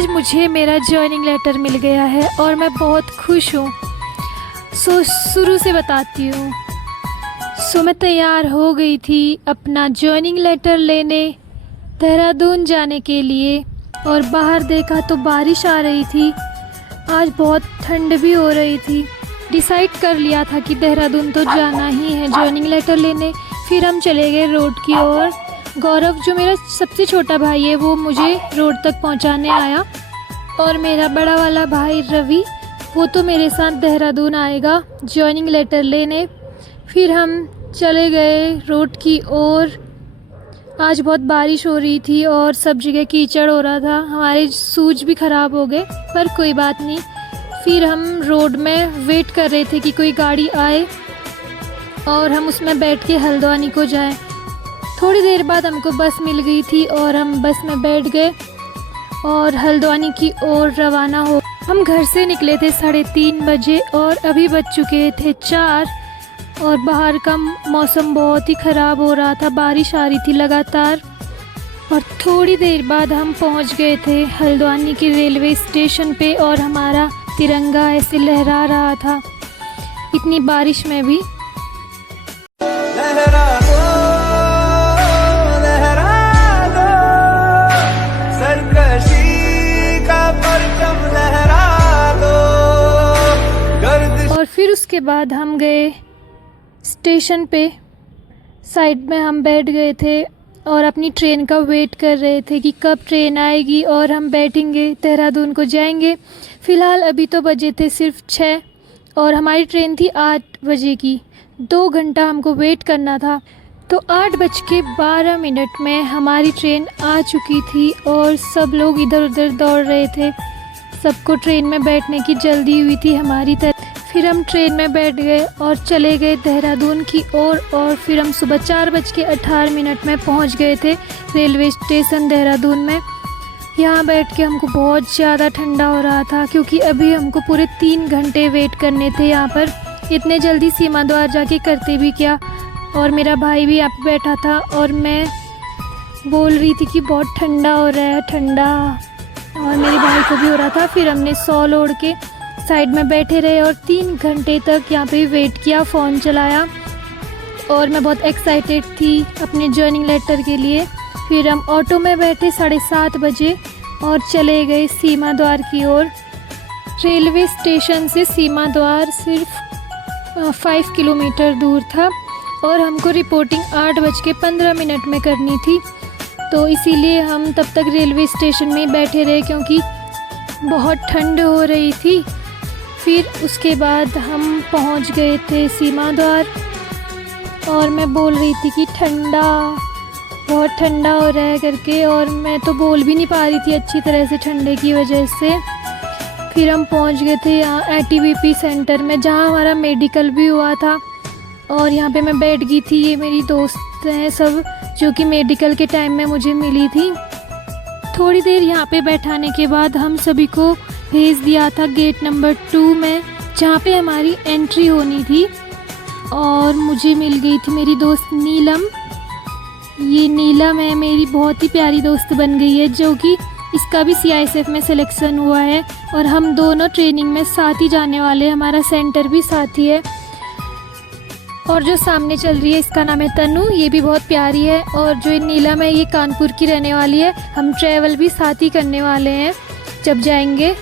आज मुझे मेरा जॉइनिंग लेटर मिल गया है और मैं बहुत खुश हूँ। शुरू से बताती हूँ। मैं तैयार हो गई थी अपना जॉइनिंग लेटर लेने देहरादून जाने के लिए, और बाहर देखा तो बारिश आ रही थी। आज बहुत ठंड भी हो रही थी। डिसाइड कर लिया था कि देहरादून तो जाना ही है जॉइनिंग लेटर लेने। फिर हम चले गए रोड की ओर। गौरव जो मेरा सबसे छोटा भाई है वो मुझे रोड तक पहुंचाने आया, और मेरा बड़ा वाला भाई रवि वो तो मेरे साथ देहरादून आएगा जॉइनिंग लेटर लेने। फिर हम चले गए रोड की ओर। आज बहुत बारिश हो रही थी और सब जगह कीचड़ हो रहा था। हमारे शूज भी ख़राब हो गए, पर कोई बात नहीं। फिर हम रोड में वेट कर रहे थे कि कोई गाड़ी आए और हम उसमें बैठ के हल्द्वानी को जाएं। थोड़ी देर बाद हमको बस मिल गई थी और हम बस में बैठ गए और हल्द्वानी की ओर रवाना हो। हम घर से निकले थे 3:30 बजे और अभी बज चुके थे 4, और बाहर का मौसम बहुत ही ख़राब हो रहा था। बारिश आ रही थी लगातार। और थोड़ी देर बाद हम पहुंच गए थे हल्द्वानी के रेलवे स्टेशन पे, और हमारा तिरंगा ऐसे लहरा रहा था इतनी बारिश में भी। लहरा दो, सरकशी का परचम लहरा दो। और फिर उसके बाद हम गए स्टेशन पे। साइड में हम बैठ गए थे और अपनी ट्रेन का वेट कर रहे थे कि कब ट्रेन आएगी और हम बैठेंगे देहरादून को जाएंगे। फ़िलहाल अभी तो बजे थे सिर्फ 6 और हमारी ट्रेन थी 8 बजे की। 2 घंटा हमको वेट करना था। तो 8:12 में हमारी ट्रेन आ चुकी थी और सब लोग इधर उधर दौड़ रहे थे। सबको ट्रेन में बैठने की जल्दी हुई थी हमारी तरह। फिर हम ट्रेन में बैठ गए और चले गए देहरादून की ओर। और फिर हम सुबह 4:18 में पहुंच गए थे रेलवे स्टेशन देहरादून में। यहाँ बैठ के हमको बहुत ज़्यादा ठंडा हो रहा था, क्योंकि अभी हमको पूरे 3 घंटे वेट करने थे यहाँ पर। इतने जल्दी सीमा द्वार जाके करते भी क्या। और मेरा भाई भी यहाँ पे बैठा था और मैं बोल रही थी कि बहुत ठंडा हो रहा है, ठंडा, और मेरे भाई को भी हो रहा था। फिर हमने शॉल ओढ़ के साइड में बैठे रहे और 3 घंटे तक यहाँ पे वेट किया, फ़ोन चलाया, और मैं बहुत एक्साइटेड थी अपने जॉइनिंग लेटर के लिए। फिर हम ऑटो में बैठे 7:30 बजे और चले गए सीमा द्वार की ओर। रेलवे स्टेशन से सीमा द्वार सिर्फ 5 किलोमीटर दूर था और हमको रिपोर्टिंग 8:15 में करनी थी। तो इसीलिए हम तब तक रेलवे स्टेशन में ही बैठे रहे, क्योंकि बहुत ठंड हो रही थी। फिर उसके बाद हम पहुंच गए थे सीमा द्वार, और मैं बोल रही थी कि ठंडा, बहुत ठंडा हो रहा है करके, और मैं तो बोल भी नहीं पा रही थी अच्छी तरह से ठंडे की वजह से। फिर हम पहुंच गए थे यहाँ ITBP सेंटर में, जहाँ हमारा मेडिकल भी हुआ था। और यहाँ पे मैं बैठ गई थी। ये मेरी दोस्त हैं सब, जो कि मेडिकल के टाइम में मुझे मिली थी। थोड़ी देर यहाँ पे बैठाने के बाद हम सभी को भेज दिया था गेट नंबर 2 में, जहाँ पे हमारी एंट्री होनी थी। और मुझे मिल गई थी मेरी दोस्त नीलम। ये नीलम है, मेरी बहुत ही प्यारी दोस्त बन गई है, जो कि इसका भी CISF में सिलेक्शन हुआ है, और हम दोनों ट्रेनिंग में साथ ही जाने वाले हैं। हमारा सेंटर भी साथ ही है। और जो सामने चल रही है इसका नाम है तनु, ये भी बहुत प्यारी है। और जो नीलम है ये कानपुर की रहने वाली है। हम ट्रैवल भी साथ ही करने वाले हैं जब जाएंगे।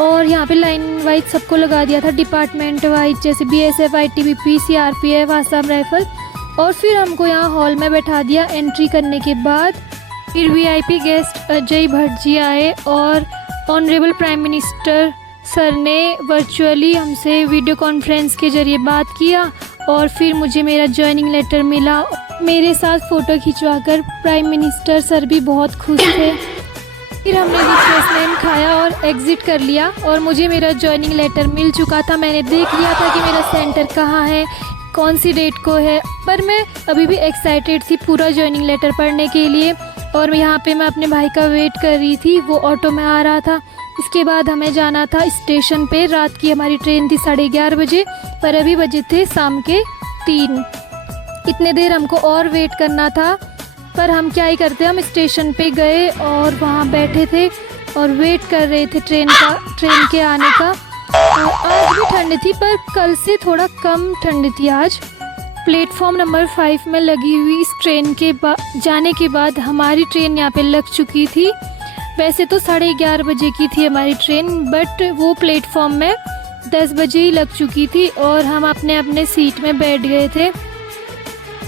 और यहाँ पे लाइन वाइज सबको लगा दिया था, डिपार्टमेंट वाइज, जैसे BSF, ITBP, CRPF, Assam rifle. और फिर हमको यहाँ हॉल में बैठा दिया एंट्री करने के बाद। फिर VIP गेस्ट अजय भट्ट जी आए और ऑनरेबल प्राइम मिनिस्टर सर ने वर्चुअली हमसे वीडियो कॉन्फ्रेंस के ज़रिए बात किया। और फिर मुझे मेरा जॉइनिंग लेटर मिला। मेरे साथ फ़ोटो खिंचवाकर प्राइम मिनिस्टर सर भी बहुत खुश थे। फिर हमने रिफ्रेशमेंट खाया और एग्ज़िट कर लिया, और मुझे मेरा जॉइनिंग लेटर मिल चुका था। मैंने देख लिया था कि मेरा सेंटर कहाँ है, कौन सी डेट को है। पर मैं अभी भी एक्साइटेड थी पूरा जॉइनिंग लेटर पढ़ने के लिए। और यहाँ पे मैं अपने भाई का वेट कर रही थी, वो ऑटो में आ रहा था। इसके बाद हमें जाना था स्टेशन पे। रात की हमारी ट्रेन थी 11:30 बजे, पर अभी बजे थे शाम के 3। इतने देर हमको और वेट करना था, पर हम क्या ही करते, हम स्टेशन पे गए और वहाँ बैठे थे। और वेट कर रहे थे ट्रेन के आने का। और आज भी ठंड थी पर कल से थोड़ा कम ठंड थी आज। प्लेटफॉर्म नंबर 5 में लगी हुई इस ट्रेन के जाने के बाद हमारी ट्रेन यहाँ पे लग चुकी थी। वैसे तो 11:30 बजे की थी हमारी ट्रेन, बट वो प्लेटफॉर्म में 10 बजे ही लग चुकी थी और हम अपने अपने सीट में बैठ गए थे।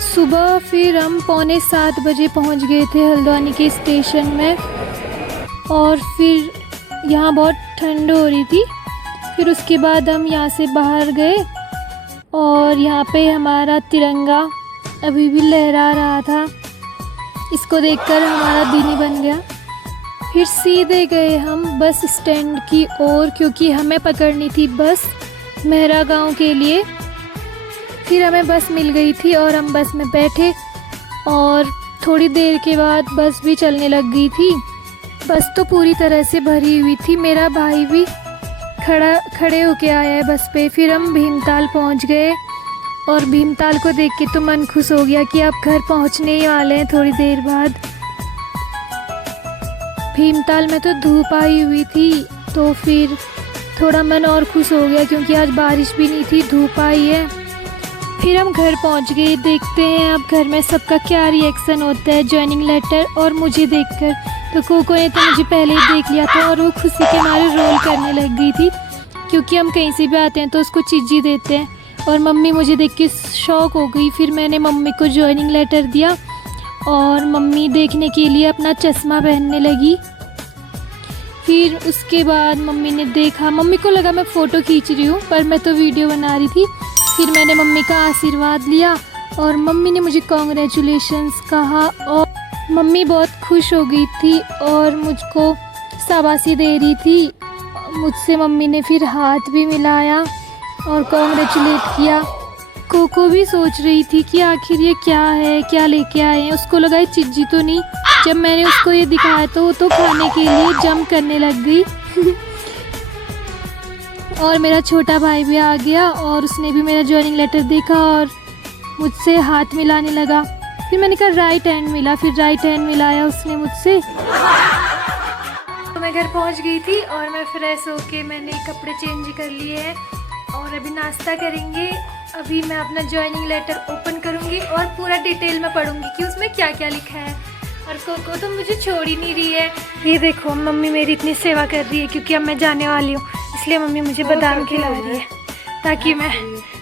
सुबह फिर हम 6:45 बजे पहुँच गए थे हल्द्वानी के स्टेशन में। और फिर यहाँ बहुत ठंड हो रही थी। फिर उसके बाद हम यहाँ से बाहर गए और यहाँ पे हमारा तिरंगा अभी भी लहरा रहा था। इसको देखकर हमारा दिन ही बन गया। फिर सीधे गए हम बस स्टैंड की ओर, क्योंकि हमें पकड़नी थी बस मेहरा गांव के लिए। फिर हमें बस मिल गई थी और हम बस में बैठे और थोड़ी देर के बाद बस भी चलने लग गई थी। बस तो पूरी तरह से भरी हुई थी। मेरा भाई भी खड़े होके आया है बस पे। फिर हम भीमताल पहुंच गए और भीमताल को देख के तो मन खुश हो गया कि अब घर पहुंचने ही वाले हैं थोड़ी देर बाद। भीमताल में तो धूप आई हुई थी तो फिर थोड़ा मन और खुश हो गया, क्योंकि आज बारिश भी नहीं थी, धूप आई है। फिर हम घर पहुंच गए। देखते हैं अब घर में सबका क्या रिएक्शन होता है जॉइनिंग लेटर और मुझे देखकर। तो कोको ने तो मुझे पहले ही देख लिया था और वो खुशी के मारे रोल करने लग गई थी, क्योंकि हम कहीं से भी आते हैं तो उसको चीज़ी देते हैं। और मम्मी मुझे देख के शौक हो गई। फिर मैंने मम्मी को जॉइनिंग लेटर दिया और मम्मी देखने के लिए अपना चश्मा पहनने लगी। फिर उसके बाद मम्मी ने देखा, मम्मी को लगा मैं फ़ोटो खींच रही हूँ पर मैं तो वीडियो बना रही थी। फिर मैंने मम्मी का आशीर्वाद लिया और मम्मी ने मुझे कॉन्ग्रेचुलेशंस कहा और मम्मी बहुत खुश हो गई थी और मुझको शाबाशी दे रही थी। मुझसे मम्मी ने फिर हाथ भी मिलाया और कॉन्ग्रेचुलेट किया। कोको भी सोच रही थी कि आखिर ये क्या है, क्या लेके आए हैं। उसको लगा ये चिज्जी तो नहीं। जब मैंने उसको ये दिखाया तो वो तो खाने के लिए जंप करने लग गई। और मेरा छोटा भाई भी आ गया और उसने भी मेरा जॉइनिंग लेटर देखा और मुझसे हाथ मिलाने लगा। फिर मैंने कहा राइट हैंड मिला, फिर राइट हैंड मिलाया उसने मुझसे। तो मैं घर पहुंच गई थी और मैं फ्रेश होके मैंने कपड़े चेंज कर लिए हैं और अभी नाश्ता करेंगे। अभी मैं अपना जॉइनिंग लेटर ओपन करूंगी और पूरा डिटेल में पढ़ूंगी कि उसमें क्या क्या लिखा है। और कोको तो मुझे छोड़ ही नहीं रही है। ये देखो मम्मी मेरी इतनी सेवा कर रही है, क्योंकि अब मैं जाने वाली हूँ, इसलिए मम्मी मुझे बादाम खिला रही है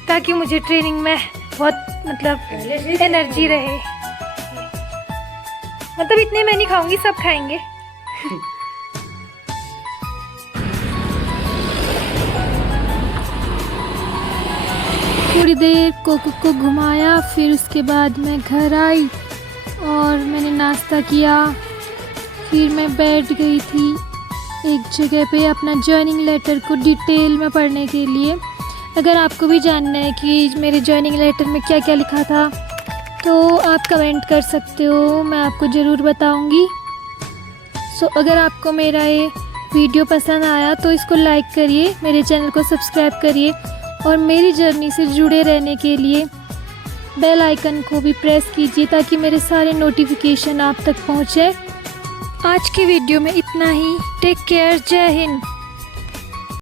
ताकि मुझे ट्रेनिंग में बहुत मतलब एनर्जी रहे। मतलब इतने मैं नहीं खाऊंगी, सब खाएंगे। थोड़ी देर कोको को घुमाया, फिर उसके बाद मैं घर आई और मैंने नाश्ता किया। फिर मैं बैठ गई थी एक जगह पे अपना जॉइनिंग लेटर को डिटेल में पढ़ने के लिए। अगर आपको भी जानना है कि मेरे जॉइनिंग लेटर में क्या क्या लिखा था तो आप कमेंट कर सकते हो, मैं आपको ज़रूर बताऊंगी। सो अगर आपको मेरा ये वीडियो पसंद आया तो इसको लाइक करिए, मेरे चैनल को सब्सक्राइब करिए और मेरी जर्नी से जुड़े रहने के लिए बेल आइकन को भी प्रेस कीजिए ताकि मेरे सारे नोटिफिकेशन आप तक पहुँचे। आज की वीडियो में इतना ही। टेक केयर, जय हिंद।